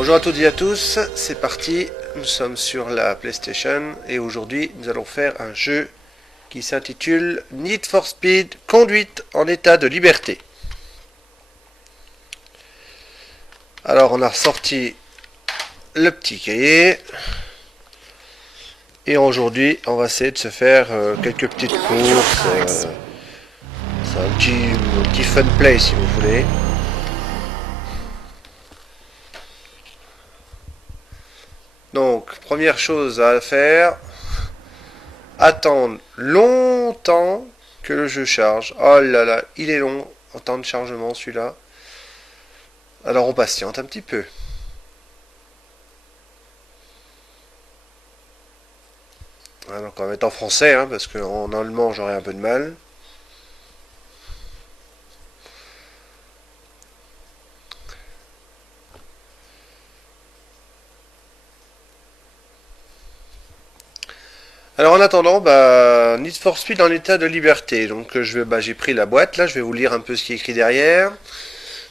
Bonjour à toutes et à tous, c'est parti, nous sommes sur la PlayStation et aujourd'hui nous allons faire un jeu qui s'intitule Need for Speed Conduite en état de liberté. Alors on a ressorti le petit cahier et aujourd'hui on va essayer de se faire quelques petites courses, c'est un petit fun play si vous voulez. Donc, première chose à faire, attendre longtemps que le jeu charge. Oh là là, il est long en temps de chargement celui-là. Alors on patiente un petit peu. Ah, donc on va mettre en français, hein, parce qu'en allemand j'aurais un peu de mal. Alors en attendant, Need for Speed en état de liberté. Donc j'ai pris la boîte, là je vais vous lire un peu ce qui est écrit derrière.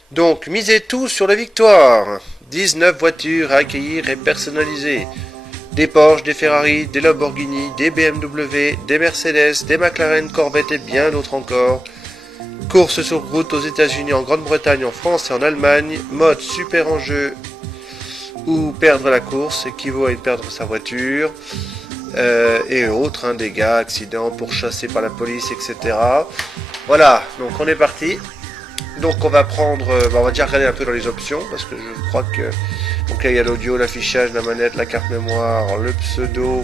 Donc misez tout sur la victoire. 19 voitures à accueillir et personnaliser. Des Porsche, des Ferrari, des Lamborghini, des BMW, des Mercedes, des McLaren, Corvette et bien d'autres encore. Course sur route aux États-Unis, en Grande-Bretagne, en France et en Allemagne. Mode super enjeu ou perdre la course équivaut à perdre sa voiture. Et autres, hein, dégâts, accidents, pourchassés par la police, etc. Voilà, donc on est parti. Donc on va prendre, on va déjà regarder un peu dans les options, parce que je crois que... Donc là il y a l'audio, l'affichage, la manette, la carte mémoire, le pseudo,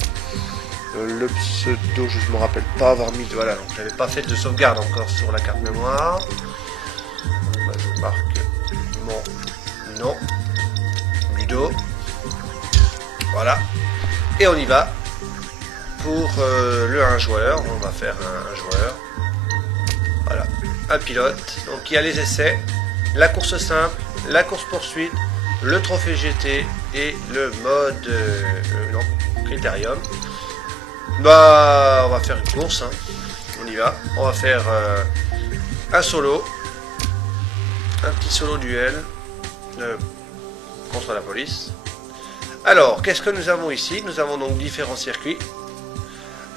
je ne me rappelle pas avoir mis, voilà, donc j'avais pas fait de sauvegarde encore sur la carte mémoire. Donc, je marque mon nom, Ludo. Voilà, et on y va. Pour le 1 joueur, on va faire un joueur. Voilà, un pilote. Donc il y a les essais, la course simple, la course poursuite, le trophée GT et le mode critérium. On va faire une course, hein. On y va. On va faire un solo, un petit solo duel contre la police. Alors, qu'est-ce que nous avons ici? Nous avons donc différents circuits.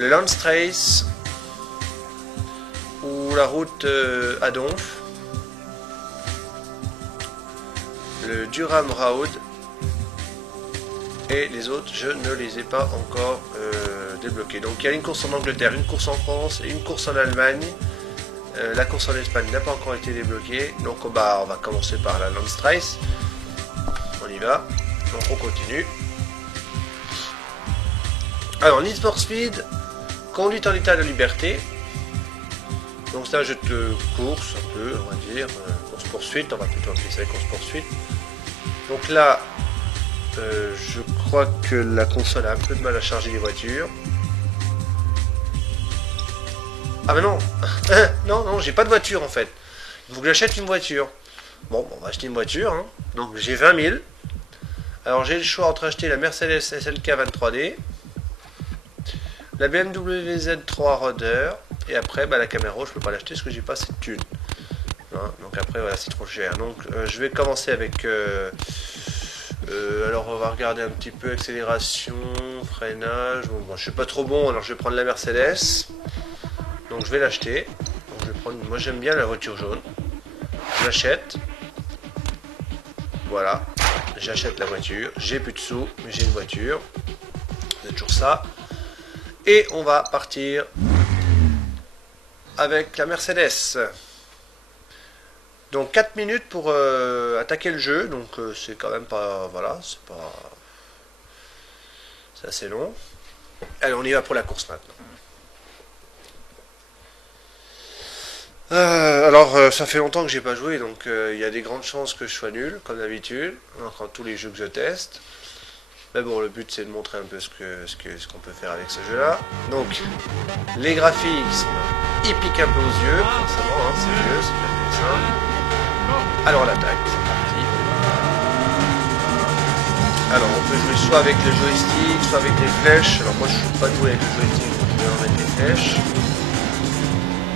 Le Landstrasse ou la route à Donf, le Durham Road et les autres je ne les ai pas encore débloqués. Donc il y a une course en Angleterre, une course en France et une course en Allemagne. La course en Espagne n'a pas encore été débloquée, donc on va commencer par la Landstrasse. On y va, donc on continue. Alors Need for Speed Conduite en état de liberté. Donc c'est un jeu de course un peu, on va dire, course poursuite, on va plutôt appeler ça course poursuite. Donc là, je crois que la console a un peu de mal à charger les voitures. Ah mais non, non, j'ai pas de voiture en fait. Il faut que j'achète une voiture. Bon, on va acheter une voiture, hein. Donc j'ai 20 000. Alors j'ai le choix entre acheter la Mercedes SLK 23D, la BMW Z3 Roder, et après la Camaro je peux pas l'acheter parce que j'ai pas assez de thunes, hein, donc après voilà, c'est trop cher. Donc je vais commencer avec alors on va regarder un petit peu accélération, freinage. Bon, je suis pas trop bon, alors je vais prendre la Mercedes, donc je vais l'acheter. Moi j'aime bien la voiture jaune, je l'achète. Voilà, j'achète la voiture, j'ai plus de sous mais j'ai une voiture, c'est toujours ça. Et on va partir avec la Mercedes. Donc 4 minutes pour attaquer le jeu. Donc c'est quand même pas... Voilà, c'est assez long. Allez, on y va pour la course maintenant. Alors ça fait longtemps que j'ai pas joué, donc il y a des grandes chances que je sois nul, comme d'habitude, dans tous les jeux que je teste. Mais bon, le but c'est de montrer un peu ce qu'on peut faire avec ce jeu là. Donc les graphiques sont épiques un peu aux yeux, forcément, hein, c'est vieux, c'est pas des dessins. Alors l'attaque, c'est parti. Alors on peut jouer soit avec le joystick, soit avec les flèches. Alors moi je ne suis pas doué avec le joystick, donc je vais en mettre les flèches.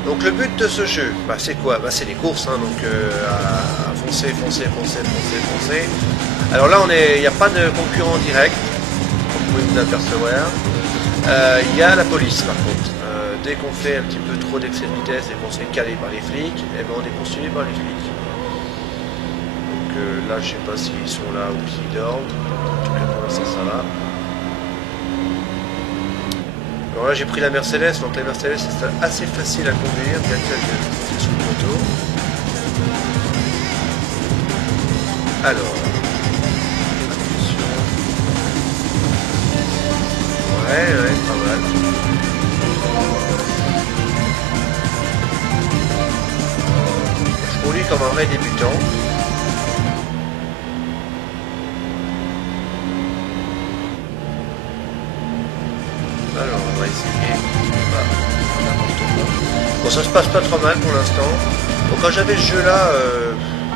Donc le but de ce jeu, c'est quoi? C'est des courses, hein, donc à foncer. Alors là, il n'y a pas de concurrent direct, comme vous pouvez vous apercevoir. Il y a la police par contre. Dès qu'on fait un petit peu trop d'excès de vitesse et qu'on se fait caler par les flics, eh ben, on est poursuivi par les flics. Donc là, je sais pas s'ils sont là ou s'ils dorment. En tout cas, pour l'instant, ça va. Alors là, j'ai pris la Mercedes. Donc la Mercedes, c'est assez facile à conduire, bien que c'est sous le moto. Alors, attention. Ouais, pas mal. Je conduis comme un vrai débutant. Alors, on va essayer. Bon, ça se passe pas trop mal pour l'instant. Bon, quand j'avais ce jeu-là, ça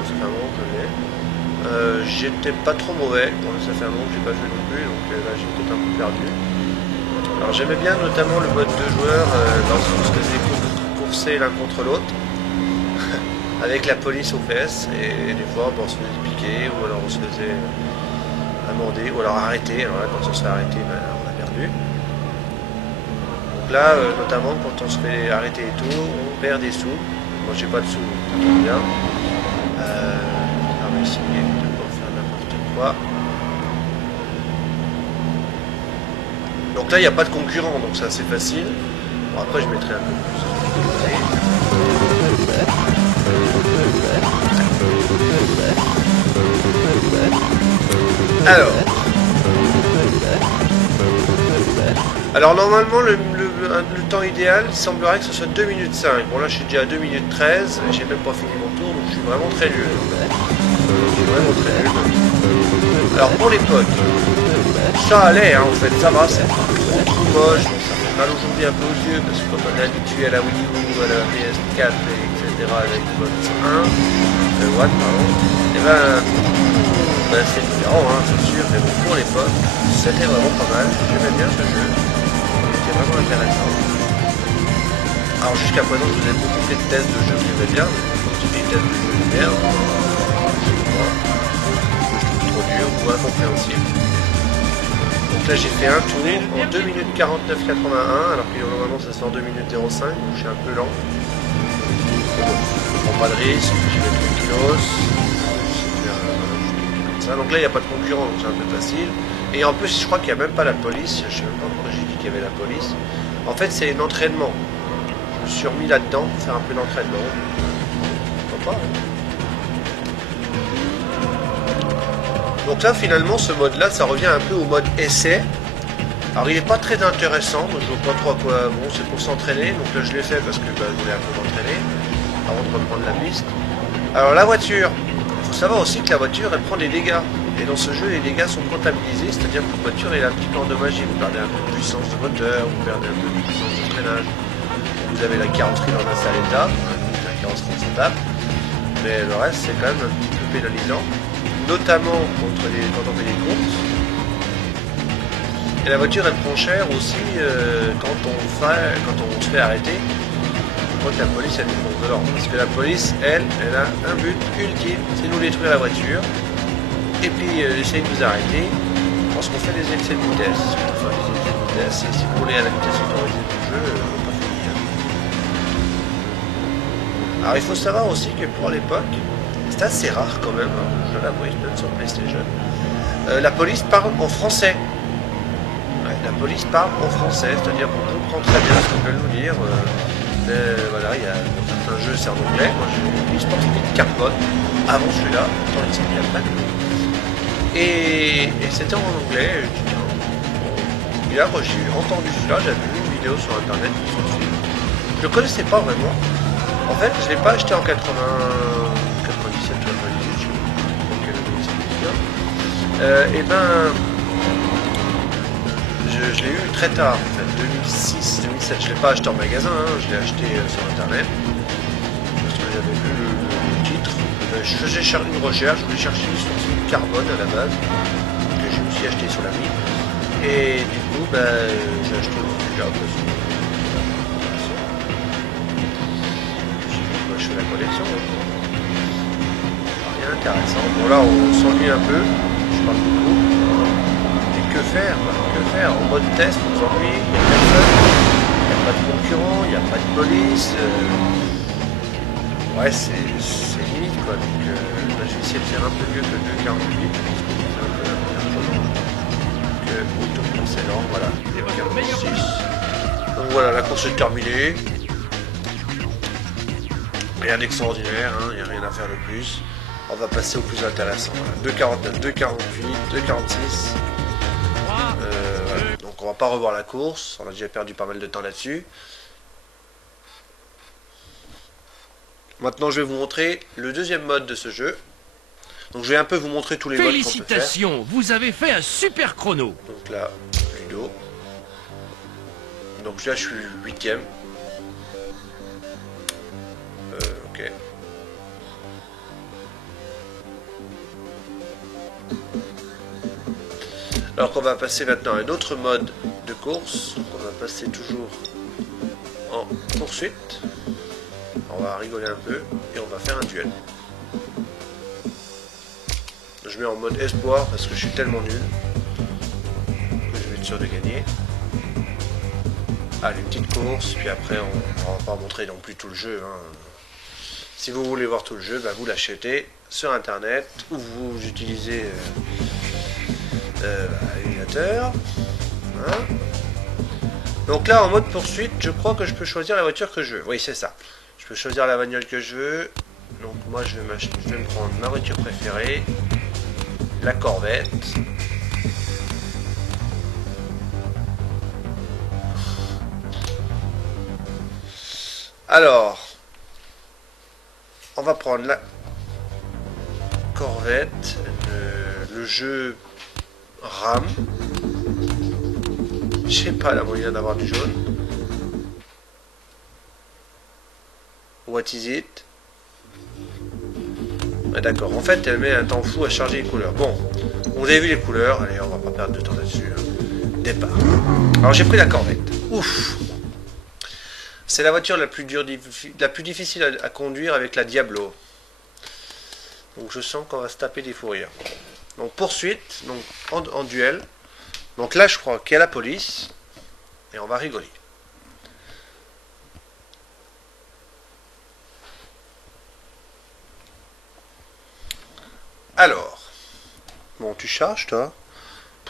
fait un moment que je l'ai, j'étais pas trop mauvais. Bon, ça fait un moment que j'ai pas joué non plus, donc là j'ai peut-être un peu perdu. Alors j'aimais bien notamment le mode 2 joueurs, lorsqu'on se faisait courser l'un contre l'autre, avec la police aux fesses, et des fois bon, on se faisait piquer, ou alors on se faisait amender, ou alors arrêter. Alors là, quand on se fait arrêter, ben, on a perdu. Donc là, notamment quand on se fait arrêter et tout, on perd des sous. Moi j'ai pas de sous, donc ça tombe bien. On va essayer de ne pas faire n'importe quoi. Donc là, il n'y a pas de concurrent, donc c'est assez facile. Bon, après, je mettrai un peu plus. Alors normalement, le temps idéal, il semblerait que ce soit 2 minutes 5. Bon, là, je suis déjà à 2 minutes 13. J'ai même pas fini mon tour, donc je suis vraiment très nul. Alors, pour l'époque, ça allait, hein, en fait, ça va, c'est pas trop moche. Bon, ça fait mal aujourd'hui un peu aux yeux, parce que quand on est habitué à la Wii U, à la PS4, etc., avec Xbox 1, One, pardon, et ben c'est différent, hein, c'est sûr, mais bon, pour l'époque, c'était vraiment pas mal. J'aimais bien ce jeu, il était vraiment intéressant. Alors, jusqu'à présent, je vous ai beaucoup fait de tests de jeux que j'aimais bien, mais j'ai des tests de jeux de merde, trop dur ou incompréhensible. Donc là j'ai fait un tour en 2 minutes 49,81 alors que normalement ça se fait en 2 minutes 05, donc je suis un peu lent. Je prends pas de risque, je vais tranquillos. Comme ça. Donc là il n'y a pas de concurrent, donc c'est un peu facile. Et en plus je crois qu'il n'y a même pas la police, je sais même pas pourquoi j'ai dit qu'il y avait la police. En fait c'est un entraînement. Je me suis remis là-dedans pour faire un peu d'entraînement. Pourquoi pas, hein. Donc là finalement ce mode là ça revient un peu au mode essai. Alors il n'est pas très intéressant, donc je vois pas trop à quoi bon, c'est pour s'entraîner, donc là je l'ai fait parce que je voulais un peu m'entraîner avant de reprendre la piste. Alors la voiture, il faut savoir aussi que la voiture elle prend des dégâts. Et dans ce jeu les dégâts sont comptabilisés, c'est-à-dire que la voiture est un petit peu endommagée, vous perdez un peu de puissance de moteur, vous perdez un peu de puissance de freinage. Vous avez la carrosserie dans un sale état, la carrosserie se tape, mais le reste c'est quand même un petit peu pénalisant. Notamment quand on fait des courses. Et la voiture elle prend cher aussi quand on se fait arrêter, quand la police elle nous pose de l'ordre. Parce que la police elle a un but ultime, c'est nous détruire la voiture et puis essayer de nous arrêter lorsqu'on fait des excès de vitesse. Enfin des excès de vitesse, et si vous roulez à la vitesse autorisée du jeu, on va pas finir. Alors il faut savoir aussi que pour l'époque, c'est assez rare quand même, hein, je l'avoue, même sur PlayStation. La police parle en français. Ouais, la police parle en français, c'est-à-dire qu'on comprend très bien ce qu'ils veulent nous dire. Voilà, il y a certains jeux c'est en anglais. Moi j'ai eu Sporting Carbone avant celui-là, tant il sorti après. Et c'était en anglais. Et là, moi j'ai entendu celui-là, j'avais vu une vidéo sur internet qui sont suivis. Je le connaissais pas vraiment. En fait, je l'ai pas acheté en 97 ou 98, je sais pas quelle année c'est. Et ben, je l'ai eu très tard, en fait, 2006, 2007. Je l'ai pas acheté en magasin, hein, je l'ai acheté sur internet parce que j'avais vu le titre. Je faisais une recherche, je voulais chercher une source carbone à la base que j'ai aussi acheté sur la vie. Et du coup, ben, j'ai acheté celui-là parce que je fais la collection. Hein. Rien d'intéressant. Bon là on s'ennuie un peu. pas beaucoup. Et que faire, quoi, que faire? En mode test, on s'ennuie, il n'y a personne, il n'y a pas de concurrent, il n'y a pas de police. Ouais, c'est limite, quoi. Donc là, je vais essayer de faire un peu mieux que 2,48. C'est un peu largement que tout précédent, voilà, 2,46. Donc voilà, la course est terminée. Rien d'extraordinaire, hein, il n'y a rien à faire de plus. On va passer au plus intéressant. Voilà. 2,49, 2,48, 2,46. Voilà. Donc on va pas revoir la course. On a déjà perdu pas mal de temps là-dessus. Maintenant je vais vous montrer le deuxième mode de ce jeu. Donc je vais un peu vous montrer tous les modes qu'on peut faire. Félicitations, vous avez fait un super chrono. Donc là, Ludo. Donc là je suis 8ème. Ok. Alors qu'on va passer maintenant à un autre mode de course. Donc on va passer toujours en poursuite. On va rigoler un peu et on va faire un duel. Je mets en mode espoir parce que je suis tellement nul que je vais être sûr de gagner. Allez, une petite course, puis après on va pas montrer non plus tout le jeu. Hein. Si vous voulez voir tout le jeu, bah, vous l'achetez sur internet ou vous utilisez l'émulateur. Hein. Donc là en mode poursuite, je crois que je peux choisir la voiture que je veux. Oui, c'est ça. Je peux choisir la bagnole que je veux. Donc moi je vais me prendre ma voiture préférée, la Corvette. Alors, on va prendre la Corvette, le jeu RAM. Je sais pas la moyen d'avoir du jaune. What is it? Ah, d'accord, en fait elle met un temps fou à charger les couleurs. Bon, vous avez vu les couleurs, allez on va pas perdre de temps là-dessus. Hein. Départ. Alors j'ai pris la Corvette. Ouf. C'est la voiture la plus difficile à conduire avec la Diablo. Donc je sens qu'on va se taper des fous rires. Donc poursuite, donc en duel. Donc là je crois qu'il y a la police. Et on va rigoler. Alors. Bon, tu charges toi.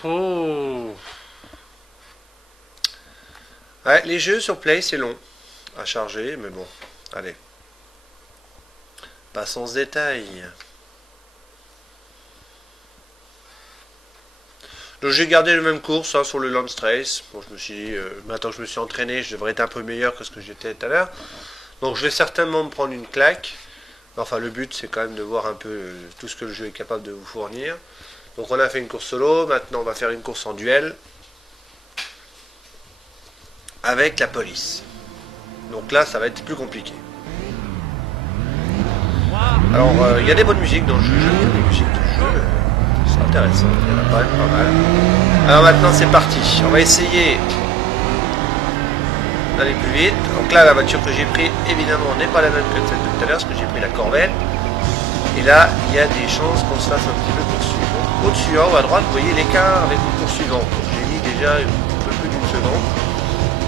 Oh. Ouais, les jeux sur Play c'est long à charger, mais bon, allez. Passons ce détail. Donc j'ai gardé le même course hein, sur le Lance Race. Bon, je me suis dit, maintenant que je me suis entraîné, je devrais être un peu meilleur que ce que j'étais tout à l'heure. Donc je vais certainement me prendre une claque. Enfin, le but c'est quand même de voir un peu tout ce que le jeu est capable de vous fournir. Donc on a fait une course solo, maintenant on va faire une course en duel avec la police. Donc là ça va être plus compliqué. Alors il y a des bonnes musiques dans le jeu, j'aime bien les musiques du jeu, c'est intéressant, il y en a quand même pas mal. Alors maintenant c'est parti, on va essayer d'aller plus vite. Donc là la voiture que j'ai pris évidemment n'est pas la même que celle de tout à l'heure, parce que j'ai pris la Corvette. Et là il y a des chances qu'on se fasse un petit peu poursuivre. Donc au-dessus en haut à droite vous voyez l'écart avec le poursuivant. J'ai mis déjà un peu plus d'une seconde.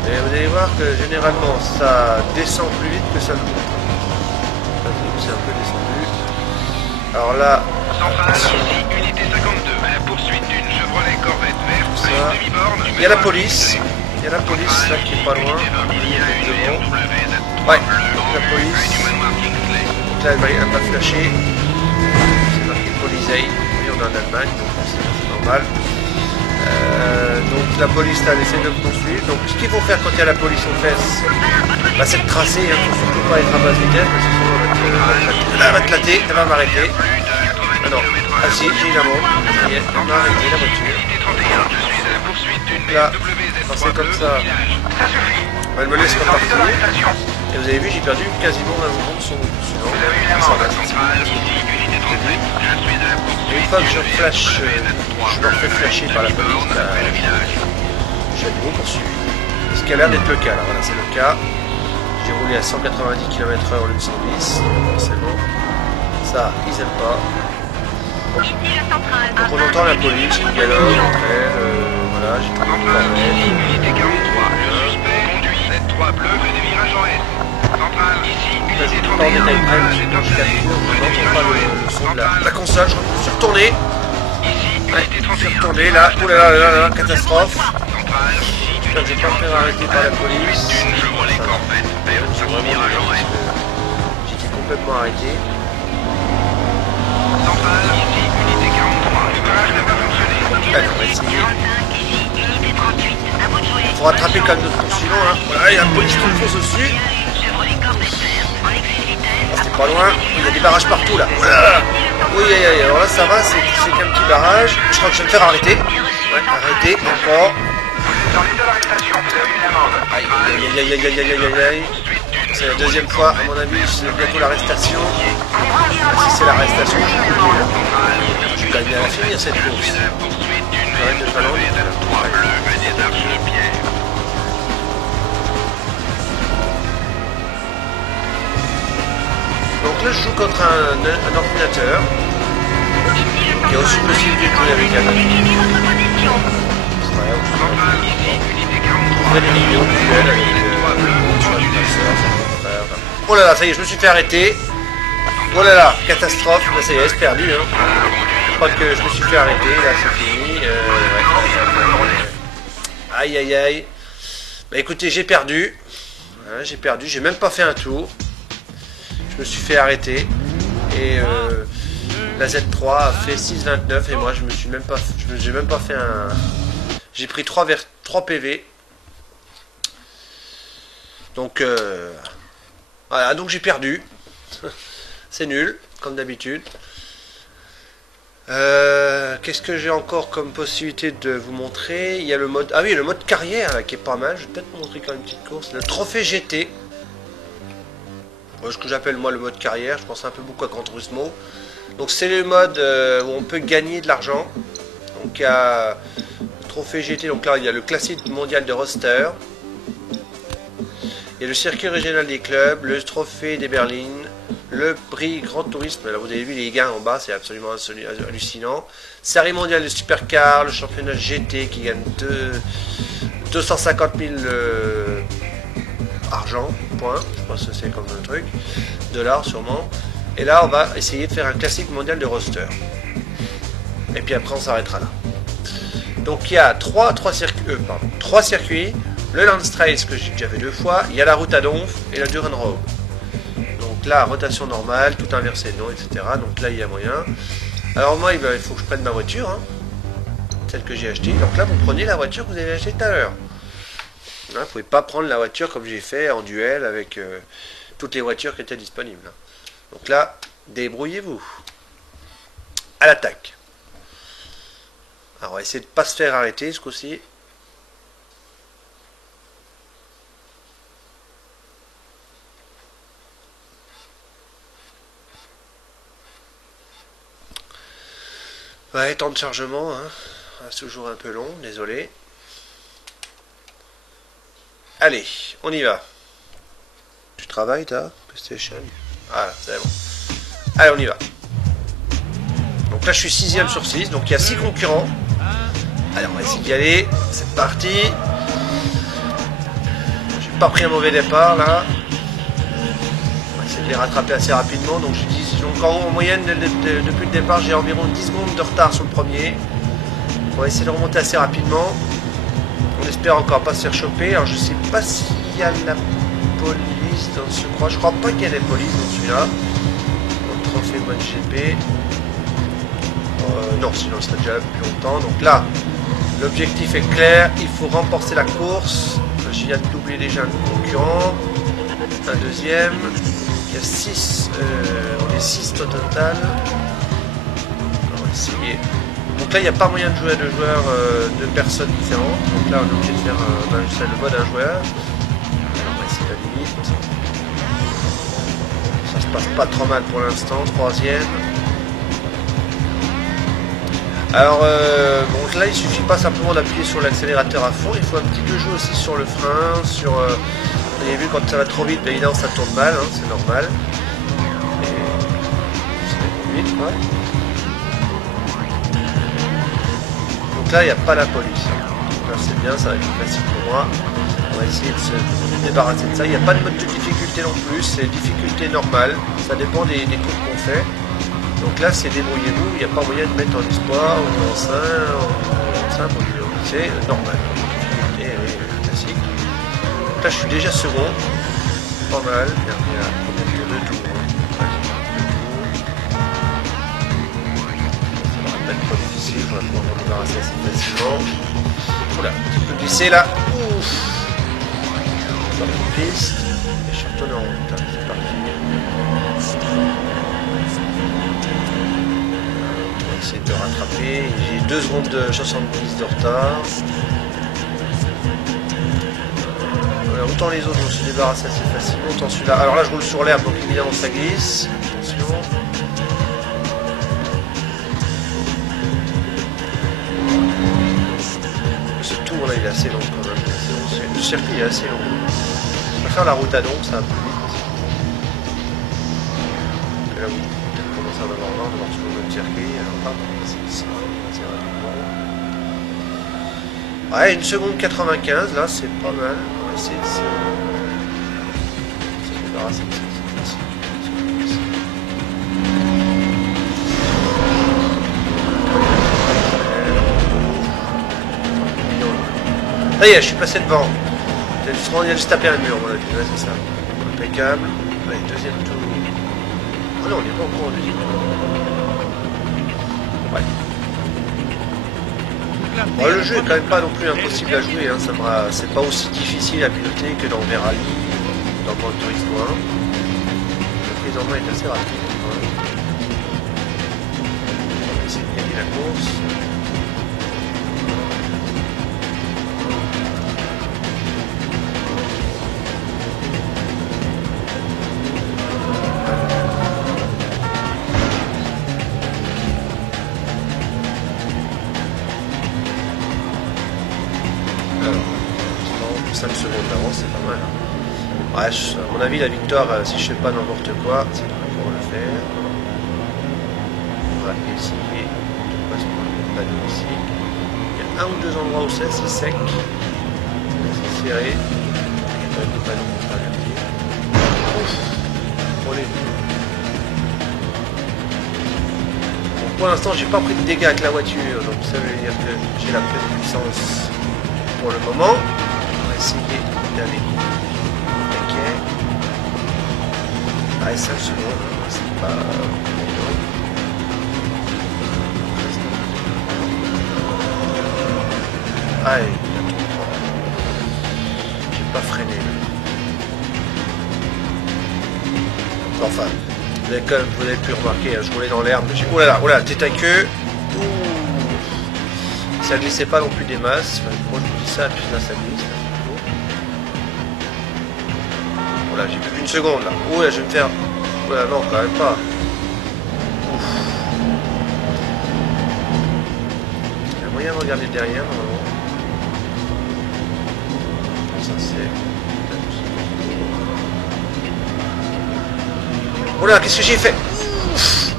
Et vous allez voir que généralement ça descend plus vite que ça ne monte. C'est un peu descendu. Alors là, Centrale, ici, unité 52, à la poursuite d'une Chevrolet Corvette verte à une demi-borne. Il y a la police. Il y a la police là qui est pas loin. Ouais, la police. Donc là elle m'a flashé. C'est marqué Polizei. Oui, on est en Allemagne, donc c'est normal. Donc la police là elle essaie de me poursuivre. Donc ce qu'il faut faire quand il y a la police aux fesses, bah, c'est de tracer, il ne faut surtout pas être à basse vitesse parce que sinon elle va éclater, elle va m'arrêter. Ah non, ah si, j'ai une amende, ça y est, elle m'a arrêté la voiture. Donc là, quand c'est comme ça, elle me laisse repartir. Et vous avez vu, j'ai perdu quasiment 20 secondes sur le suivant. Et une fois que je flash, je me refais flasher par la police, bah, je vais à nouveau poursuivi. Ce qui a l'air d'être le cas là, voilà, c'est le cas. J'ai roulé à 190 km/h au lieu de 110, forcément. Ça, ils aiment pas. Donc on entend la police qui dialogue entre elles, voilà, j'ai trouvé le Centrale, bordel. ici, unité 43. Le suspect conduit Z3 bleu, fait des virages en S. Centrale, ici, Là, je unité vous parle en 31. détail près, Centrale, parce que c'est quand je installé. capture, je Fait des n'entends virages pas en le S. son de la Centrale, console, je me suis retourné. ici, Ouais, unité je me suis 31. retourné là, oh là, catastrophe. Centrale, ici, Putain, je unité vais pas me faire 42. arrêter par la police. D'une Chevrolet Corvette verte, C'est fait vraiment virage en S. j'étais complètement arrêté. Centrale, ici, unité 43. Le barrage n'a pas fonctionné. Allez, on va essayer. Faut rattraper quand même notre poursuivant là. Voilà, il y a un police qui me fonce dessus. Ah, c'était pas loin. Il y a des barrages partout là. Voilà. Oui, alors là ça va, c'est qu'un petit barrage. Je crois que je vais me faire arrêter. Ouais, arrêter encore. Dans l'état d'arrestation, vous avez une amende. Aïe. C'est la deuxième fois, à mon avis, c'est bientôt l'arrestation. Si c'est l'arrestation, je vais bien la finir cette course. J'arrête de pas l'enlever. Donc là, je joue contre un ordinateur qui a aussi possibilité de jouer avec un ami. On fait des vidéos mutuelles avec oh là là, ça y est, je me suis fait arrêter. Oh là là, catastrophe. Là, ça y est, c'est perdu. Hein. Je crois que je me suis fait arrêter. Là, c'est fini. Aïe. Bah écoutez, j'ai perdu. Hein, j'ai même pas fait un tour. Je me suis fait arrêter. Et la Z3 a fait 6,29 et moi je me suis même pas. J'ai même pas fait un. J'ai pris 3 PV. Donc voilà, donc j'ai perdu. C'est nul, comme d'habitude. Qu'est-ce que j'ai encore comme possibilité de vous montrer? Il y a le mode. Ah oui, le mode carrière là, qui est pas mal. Je vais peut-être vous montrer quand même une petite course. Le trophée GT. Ce que j'appelle moi le mode carrière. Je pense un peu beaucoup à Gran Turismo. Donc c'est le mode où on peut gagner de l'argent. Donc il y a le trophée GT. Donc là il y a le classique mondial de roster. Il y a le circuit régional des clubs, le trophée des Berlines, le prix Grand Tourisme. Là, vous avez vu les gains en bas, c'est absolument hallucinant. Série mondiale de supercar, le championnat GT qui gagne 250 000 argent, point. Je pense que c'est comme un truc, dollars sûrement. Et là, on va essayer de faire un classique mondial de roster. Et puis après, on s'arrêtera là. Donc il y a trois circuits. Le Landstrace que j'ai déjà fait 2 fois, il y a la route à Donf et la Duran Road. Donc là, rotation normale, tout inversé, non, etc. Donc là, il y a moyen. Alors moi, il faut que je prenne ma voiture, hein, celle que j'ai achetée. Donc là, vous prenez la voiture que vous avez achetée tout à l'heure. Vous ne pouvez pas prendre la voiture comme j'ai fait en duel avec toutes les voitures qui étaient disponibles. Donc là, débrouillez-vous. À l'attaque. Alors on va essayer de ne pas se faire arrêter ce coup-ci. Ouais, temps de chargement, hein. C'est toujours un peu long, désolé. Allez, on y va. Tu travailles, toi, PlayStation? Voilà, c'est bon. Allez, on y va. Donc là, je suis 6ème sur 6, donc il y a 6 concurrents. Allez, on va essayer d'y aller. C'est parti. J'ai pas pris un mauvais départ, là. On va essayer de les rattraper assez rapidement. Donc, en moyenne, depuis le départ, j'ai environ 10 secondes de retard sur le premier. On va essayer de remonter assez rapidement. On espère encore pas se faire choper. Alors je sais pas s'il y a la police dans ce crois. Je crois pas qu'il y a des polices dans celui-là. Dans le trophée mode GP. Non, sinon on serait déjà là depuis longtemps. Donc là, l'objectif est clair. Il faut remporter la course. Je viens de doubler déjà un concurrent. Un deuxième. Il y a 6. On est 6 au total. On va essayer. Donc là, il n'y a pas moyen de jouer à 2 joueurs, 2 personnes différentes. Donc là, on est obligé de faire le mode un joueur. Alors, on va essayer la limite. Ça se passe pas trop mal pour l'instant. 3ème. Alors, donc là, il suffit pas simplement d'appuyer sur l'accélérateur à fond. Il faut un petit peu jouer aussi sur le frein, sur... vous avez vu, quand ça va trop vite, bien évidemment, ça tourne mal, hein, c'est normal. Et... ça va vite, quoi. Donc là, il n'y a pas la police. Donc là, c'est bien, ça va être plus facile pour moi. On va essayer de se débarrasser de ça. Il n'y a pas de mode de difficulté non plus, c'est difficulté normale. Ça dépend des coups qu'on fait. Donc là, c'est débrouillez-vous. Il n'y a pas moyen de mettre en espoir ou en simple. C'est normal. La difficulté, elle est classique. Donc là, je suis déjà second. Pas mal. Il y a combien de tours, hein. Ça va pas être trop difficile. On va pouvoir m'en débarrasser assez facilement. Oula, un petit peu glissé là. Ouf. Sur une piste. Et je suis retourné en route. C'est parti. On va essayer de rattraper. J'ai 2 secondes de 70 de retard. Voilà, autant les autres on se débarrasse assez facilement, autant celui-là. Alors là je roule sur l'herbe donc évidemment ça glisse. Attention. Ce tour là il est assez long quand même. Le circuit est assez long. On va faire la route à Donf, ça va plus vite. Et là vous peut-être commencer à en avoir marre de voir toujours le même circuit. Alors hop, c'est ici, c'est rapidement. Ouais, 1 seconde 95, là c'est pas mal. On va essayer de se débarrasser de ça. Ça y est, je suis passé devant. Il y a juste taper un mur, à mon avis. Ouais, c'est ça. Impeccable. Allez, deuxième tour. Oh non, on n'est pas encore au deuxième tour. Ouais. Bon, le jeu est quand même pas non plus impossible à jouer. Hein. C'est pas aussi difficile à piloter que dans Verali, dans Gran Turismo 1. La prise en main est assez rapide. Ouais. On va essayer de gagner la course. Alors, 5 secondes d'avance, c'est pas mal. Hein. Ouais, à mon avis, la victoire, si je fais pas n'importe quoi, c'est pour le faire. On va essayer de passer par le panneau ici. Il y a 1 ou 2 endroits où c'est assez sec. C'est serré. Il y a quand même des panneaux pour pas avertir. Ouf, pour les deux. Bon, pour l'instant, j'ai pas pris de dégâts avec la voiture, donc ça veut dire que j'ai la pleine puissance. Pour le moment, on va essayer d'aller au taquet. Allez, 5 secondes, c'est pas énorme. Allez, j'ai pas freiné là. Enfin, vous avez pu remarquer, hein, je roulais dans l'herbe. Oh là là, tête à queue. Ouh. Ça glissait pas non plus des masses. Enfin, moi je vous dis ça, puis là ça glisse. Voilà, j'ai plus qu'une seconde là. Oh là, je vais me faire. Oh là, non, quand même pas. Ouf. Il y a moyen de regarder derrière normalement. Ça c'est. Oh là, qu'est-ce que j'ai fait? Ouf.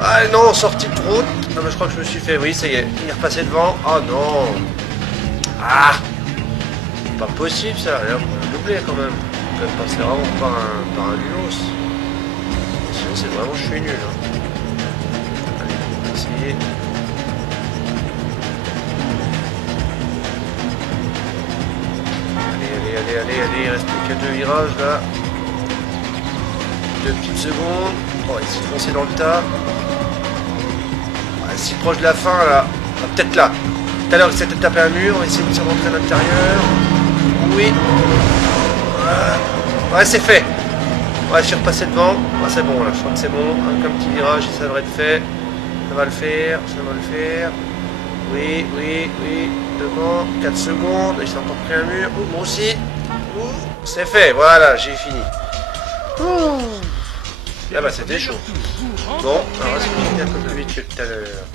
Ah non, sortie de route. Ah bah je crois que je me suis fait, oui ça y est, il est repassé devant. Oh non. Ah. Pas possible ça, là on va doubler quand même. On peut passer vraiment par un nulos. Sinon c'est vraiment je suis nul. Hein. Allez, on va essayer. Allez, il reste plus que 2 virages là. 2 petites secondes. Oh, il s'est foncé dans le tas. Si proche de la fin là, ah, peut-être là. Tout à l'heure il s'était tapé un mur, on va essayer de se rentrer à l'intérieur. Oui. Ouais, c'est fait. Ouais, je suis repassé devant. Ah, c'est bon là, je crois que c'est bon. Un petit virage, ça devrait être fait. Ça va le faire, ça va le faire. Oui. Devant, 4 secondes. Il s'est encore pris un mur. Ouh, moi aussi. Ouh, c'est fait, voilà, j'ai fini. Ouh. Ah bah c'était chaud. Bon, alors est-ce que j'étais un peu plus vite que tout à l'heure?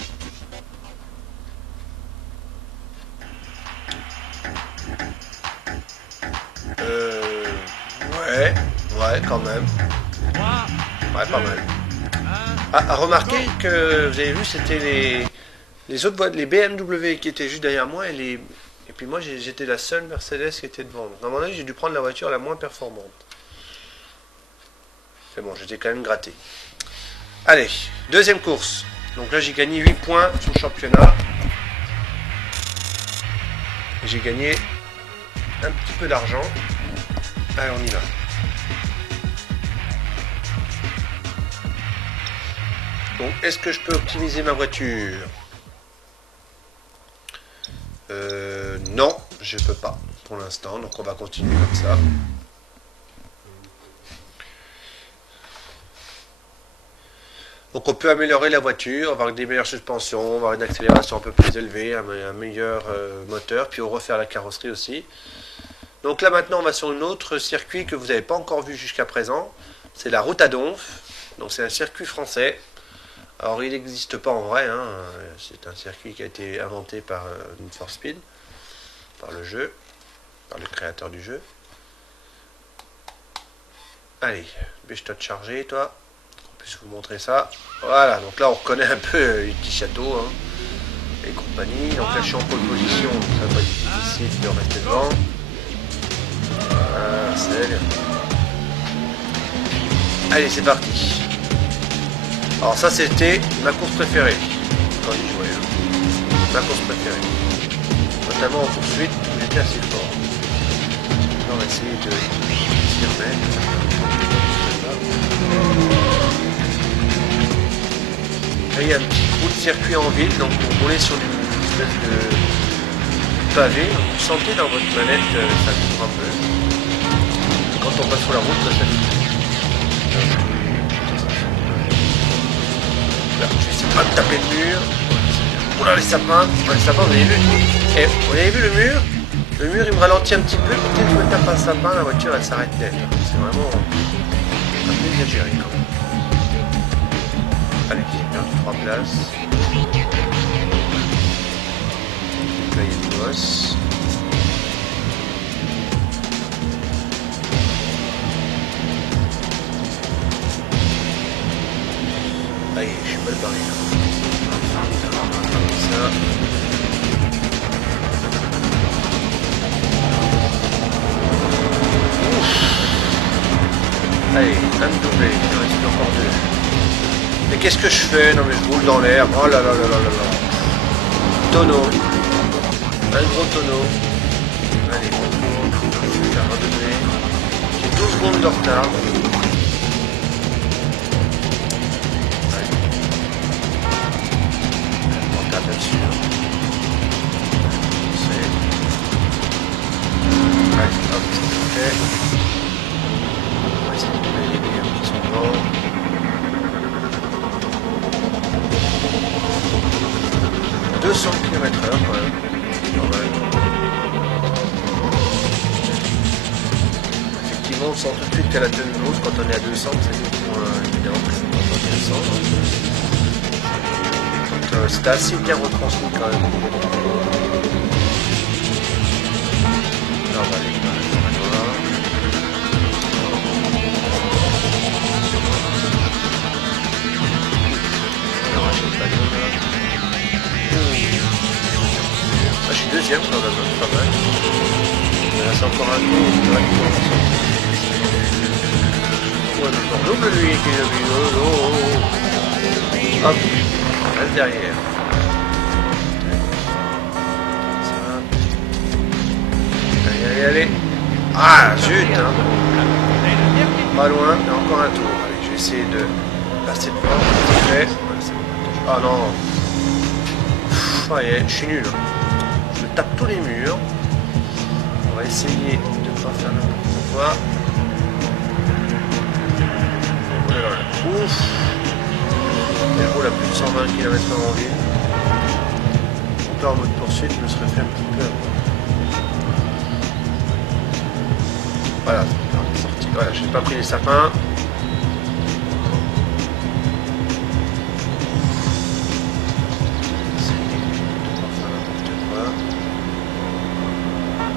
Ouais, quand même. Ouais, pas mal. Ah, remarquez que vous avez vu, c'était Les autres voitures, les BMW qui étaient juste derrière moi, et puis moi j'étais la seule Mercedes qui était devant. Donc, à mon avis, j'ai dû prendre la voiture la moins performante. C'est bon, j'étais quand même gratté. Allez, deuxième course. Donc là, j'ai gagné 8 points sur le championnat. J'ai gagné un petit peu d'argent. Allez, on y va. Donc, est-ce que je peux optimiser ma voiture? Non, je peux pas pour l'instant. Donc, on va continuer comme ça. Donc, on peut améliorer la voiture, avoir des meilleures suspensions, avoir une accélération un peu plus élevée, un meilleur moteur, puis on refaire la carrosserie aussi. Donc là, maintenant, on va sur un autre circuit que vous n'avez pas encore vu jusqu'à présent. C'est la route à Donf. Donc, c'est un circuit français. Alors, il n'existe pas en vrai, hein. C'est un circuit qui a été inventé par Need for Speed, par le jeu, par le créateur du jeu. Allez, dépêche-toi de charger, toi, qu'on puisse vous montrer ça. Voilà, donc là, on reconnaît un peu les petits châteaux, hein, et compagnie. Donc là, je suis en pole position, ça va être difficile de rester devant. Voilà, c'est... Allez, c'est parti. Alors ça c'était ma course préférée quand j'y jouais. Ma course préférée. Notamment en poursuite où j'étais assez fort. Là, on va essayer de s'y remettre. Là il y a un petit bout de circuit en ville, donc vous roulez sur une espèce de pavé. Vous sentez dans votre manette, ça court un peu. Quand on passe sur la route, ça s'habitue. Là, je vais essayer de pas me taper le mur. Oula, les sapins, vous avez vu? Et vous avez vu le mur? Le mur, il me ralentit un petit peu. Dès que je me tape un sapin, la voiture, elle s'arrête net. C'est vraiment un peu exagéré quand même. Allez, j'ai perdu 3 places. Là, il y a des bosses. Allez, je suis mal barré là. Ça. Allez, un doublé, il en reste encore 2. Mais qu'est-ce que je fais? Non mais je roule dans l'air. Oh là là là là là là. Tonneau. Un gros tonneau. Allez, bon, je vais faire un doublé. J'ai 12 secondes de retard. Bien sûr. Allez, hop, c'est fait. On va essayer de trouver les murs qui sont devant. « 200 km/h quand même. Normal. Effectivement, on sent tout de suite qu'à la tenue de route, quand on est à 200, c'est beaucoup moins évident que quand on est à 100. C'était assez bien retransmis quand même. Là, on va aller dans la noire. On va arracher le panneau là. Ah, je suis deuxième quand même, hein, pas mal. Là, c'est encore un tour. Ouais, mais on double lui qui est le vidéo. Hop. Reste derrière. Ça. Allez, allez, allez. Ah, zut, hein. Pas loin, mais encore un tour. Allez, je vais essayer de passer devant. Ah non. Ouais, je suis nul. Je tape tous les murs. On va essayer de ne pas faire n'importe quoi. Ouf. Elle roule à plus de 120 km/h en ville. Là en mode poursuite, je me serais fait un petit peu. Voilà, c'est sorti. Voilà, j'ai pas pris les sapins.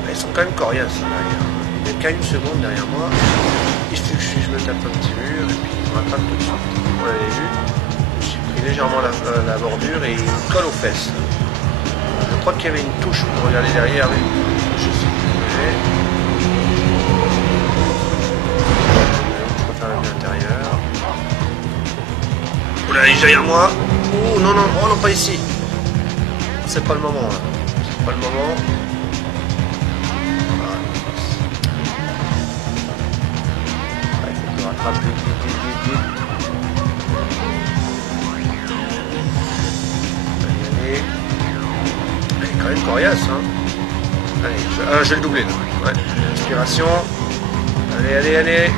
Ils sont quand même coriaces derrière. Il n'y a qu'à une seconde derrière moi. Il suffit que je me tape un petit mur et puis il me rattrape tout de suite. Vous l'avez vu? pris légèrement la bordure et il me colle aux fesses. Je crois qu'il y avait une touche pour regarder derrière, mais je sais plus. Je préfère la vue intérieure. Oula, il est derrière moi. Oh non, non, oh non, pas ici. C'est pas le moment là. C'est pas le moment. Voilà. Il faut que je rattrape vite. Allez. Elle est quand même coriace, hein. Allez, je vais le doubler là. Ouais. Inspiration. Allez.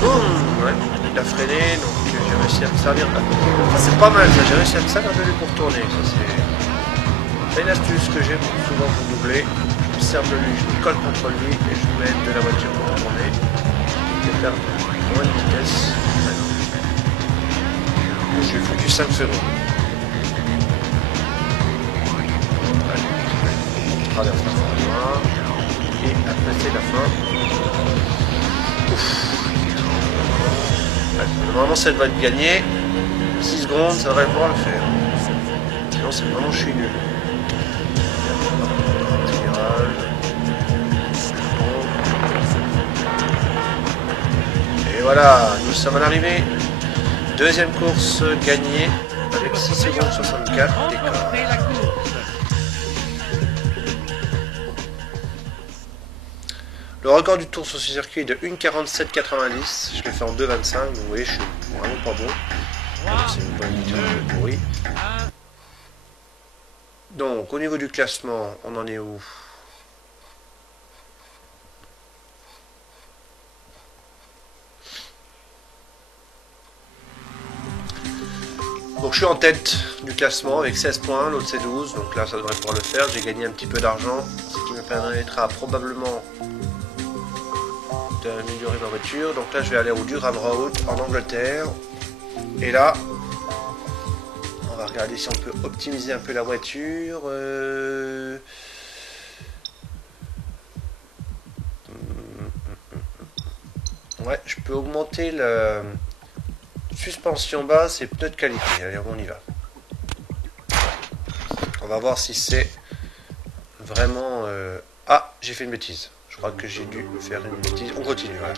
Boum. Ouais. Il a freiné, donc j'ai réussi à me servir. Enfin, c'est pas mal ça, j'ai réussi à me servir de lui pour tourner. Ça, c'est une astuce que j'ai pour souvent pour doubler. Je me sers de lui, je me colle contre lui et je mets de la voiture pour tourner. Je vais perdre moins de vitesse. Je lui ai foutu 5 secondes. On traverse la fin et à passer la fin. Ouf. Normalement ça devrait être gagné. 6 secondes, ça devrait pouvoir le faire. Sinon c'est vraiment je suis nul. Et voilà, nous sommes à l'arrivée. Deuxième course gagnée avec 6 secondes 64 d'écart. Le record du tour sur ce circuit est de 1,47,90. Je l'ai fait en 2,25. Vous voyez, je suis vraiment pas bon. C'est une bonne voiture un peu pourrie. Donc, au niveau du classement, on en est où? Donc, je suis en tête du classement avec 16 points. L'autre, c'est 12. Donc là, ça devrait pouvoir le faire. J'ai gagné un petit peu d'argent, ce qui me permettra probablement d'améliorer ma voiture. Donc là je vais aller au Durham Road en Angleterre et là on va regarder si on peut optimiser un peu la voiture. Ouais, je peux augmenter la suspension basse et pneus de qualité. Allez, on y va. On va voir si c'est vraiment ah, j'ai fait une bêtise. Je crois que j'ai dû faire une bêtise. On continue, voilà.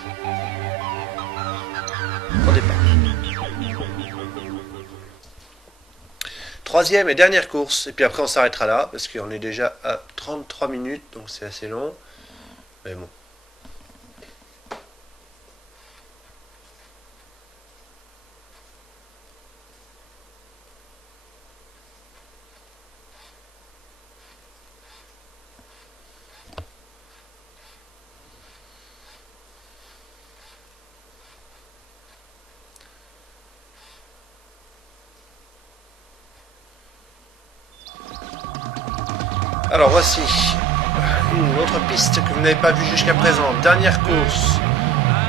Au départ. Troisième et dernière course. Et puis après, on s'arrêtera là. Parce qu'on est déjà à 33 minutes. Donc c'est assez long. Mais bon. Alors voici une autre piste que vous n'avez pas vue jusqu'à présent. Dernière course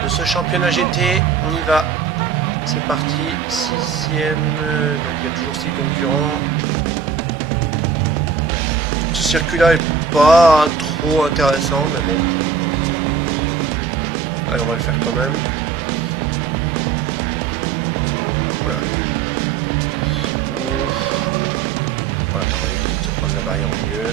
de ce championnat GT. On y va. C'est parti. 6e. Donc il y a toujours 6 concurrents. Ce circuit-là est pas trop intéressant, mais bon. Allez, on va le faire quand même. Voilà. Voilà, on va prendre la barrière au milieu.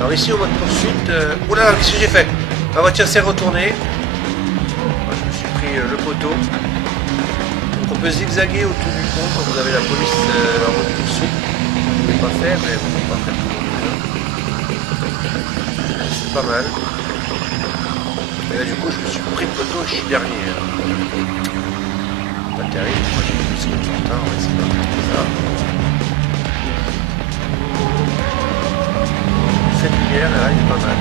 Alors ici au mode poursuite, oula, qu'est-ce que j'ai fait? Ma voiture s'est retournée. Moi, je me suis pris le poteau. Donc on peut zigzaguer autour du pont quand vous avez la police en mode poursuite. Je ne l'ai pas fait, mais bon, on va faire tout le monde. C'est pas mal. Et là du coup je me suis pris le poteau et je suis dernier. Pas terrible, moi j'ai plus de retard, on va essayer de faire ça. Cette lumière là, il est pas mal.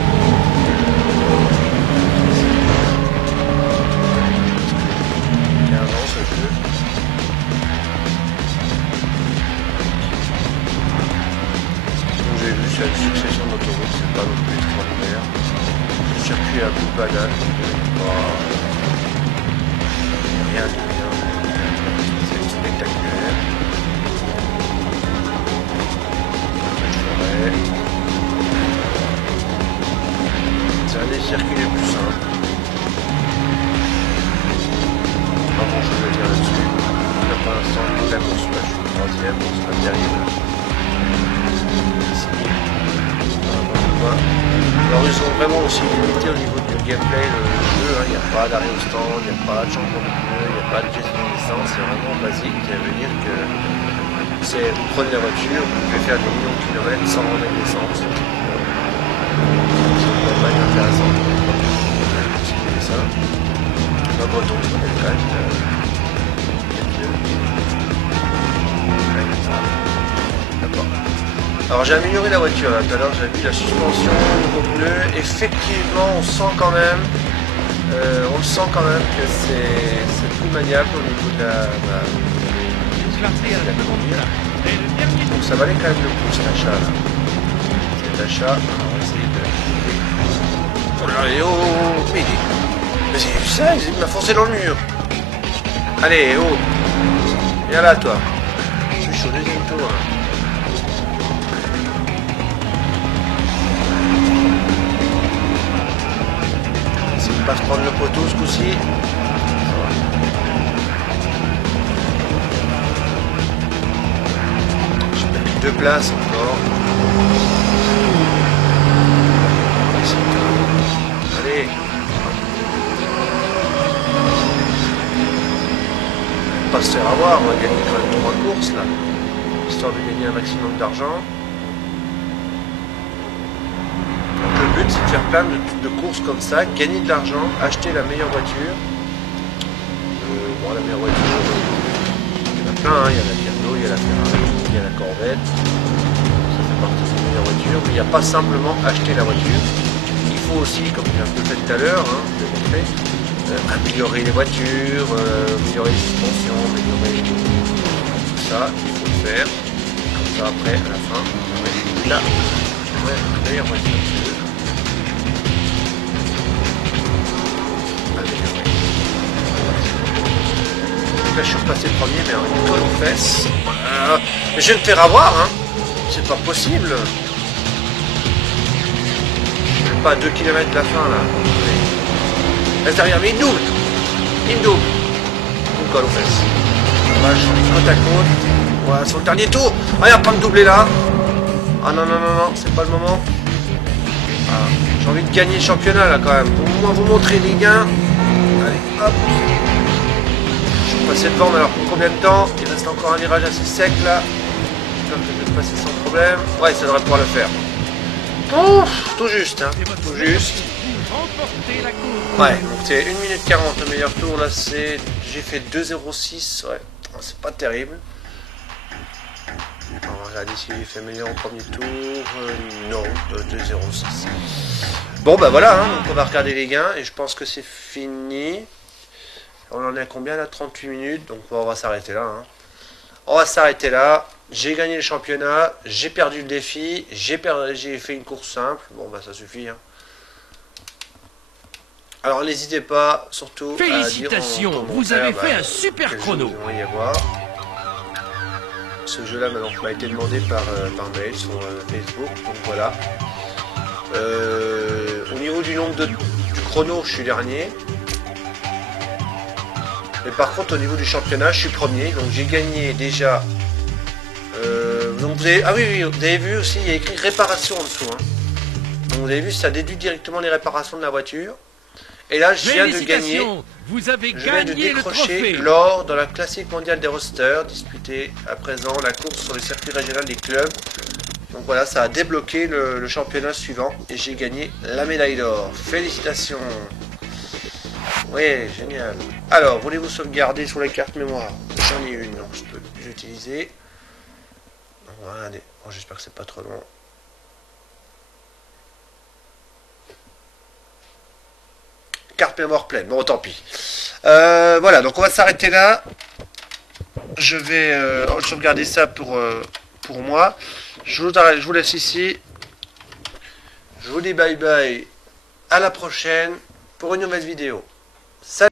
Il y a un vent sur le jeu. Comme j'ai vu, c'est une succession d'autoroutes, c'est pas non plus extraordinaire. Le circuit est un peu banal, rien de bien. C'est spectaculaire. C'est un des circuits les plus simples. terrible. Alors ils ont vraiment aussi limité au niveau du gameplay le jeu, hein. Il n'y a pas d'arrêt au stand, il n'y a pas de changement de pneu, il n'y a pas de gestion d'essence, c'est vraiment basique. Ça veut dire que vous prenez la voiture, vous pouvez faire des millions de kilomètres sans remettre d'essence. C'est pas mal intéressant. C'est ça. La breton, je connais quand même. D'accord. Alors j'ai amélioré la voiture là, tout à l'heure j'ai vu la suspension, le nouveau pneu, effectivement on sent quand même, on le sent quand même que c'est plus maniable au niveau de la conduire. Donc ça valait quand même le coup cet achat là. Cet achat, on va essayer de... Oh là là, oh, mais c'est ça, il m'a forcé dans le mur. Allez, oh, viens là toi. Je suis au deuxième tour là. Pas se prendre le poteau ce coup-ci. Je perds 2 places encore. Allez. Pas se faire avoir, on va gagner quand même 3 courses là. Histoire de gagner un maximum d'argent. Le but c'est de faire plein de courses comme ça, gagner de l'argent, acheter la meilleure voiture. Bon, la meilleure voiture, il y en a plein, hein. Il y a la Fiat, il y a la Ferrari, il y a la Corvette. Ça fait partie des meilleures voitures, mais il n'y a pas simplement acheter la voiture. Il faut aussi, comme j'ai un peu fait tout à l'heure, hein, je l'ai montré, améliorer les voitures, améliorer les suspensions, améliorer tout ça, il faut le faire. Comme ça après, à la fin, là, la meilleure voiture. Là, je suis repassé premier, mais en école aux fesses. Mais je vais me faire avoir, hein. C'est pas possible. Je suis pas à 2 km de la fin, là. Reste derrière, mais il me double. Il me double. Il me colle aux fesses. Côte à côte. Voilà, sur le dernier tour. Ah, il va pas me doubler là. Ah non, non, non, non, c'est pas le moment. Voilà. J'ai envie de gagner le championnat, là, quand même. Pour moi, vous montrer les gains. Allez, hop. Passer devant, mais alors pour combien de temps? Il reste encore un virage assez sec là. J'espère que je vais passer sans problème. Ouais, ça devrait pouvoir le faire. Ouf, tout juste, hein. Tout juste. Ouais, donc c'est 1 minute 40 le meilleur tour. Là, c'est. J'ai fait 2,06. Ouais, c'est pas terrible. On va regarder si j'ai fait meilleur au premier tour. Non, 2,06. Bon, bah voilà, hein, donc on va regarder les gains et je pense que c'est fini. On en est à combien là? 38 minutes, donc on va s'arrêter là. Hein. On va s'arrêter là. J'ai gagné le championnat, j'ai perdu le défi, j'ai fait une course simple. Bon bah ça suffit. Hein. Alors n'hésitez pas, surtout félicitations, à dire vous avez fait un super chrono. Y avoir. Ce jeu-là maintenant m'a été demandé par mail sur Facebook, donc voilà. Au niveau du nombre du chrono, je suis dernier. Mais par contre au niveau du championnat je suis premier, donc j'ai gagné déjà donc vous avez, ah oui, vous avez vu aussi il y a écrit réparation en dessous hein. Donc vous avez vu ça déduit directement les réparations de la voiture et là je viens de gagner, vous avez gagné le trophée l'or dans la classique mondiale des roasters disputée à présent la course sur le circuit régional des clubs. Donc voilà, ça a débloqué le championnat suivant et j'ai gagné la médaille d'or. Félicitations. Oui, génial. Alors, voulez-vous sauvegarder sur les cartes mémoire? J'en ai une, donc je peux l'utiliser. Regardez. Bon, j'espère que c'est pas trop long. Carte mémoire pleine. Bon, tant pis. Voilà, donc on va s'arrêter là. Je vais sauvegarder ça pour moi. Je vous laisse ici. Je vous dis bye bye. À la prochaine pour une nouvelle vidéo. Salut!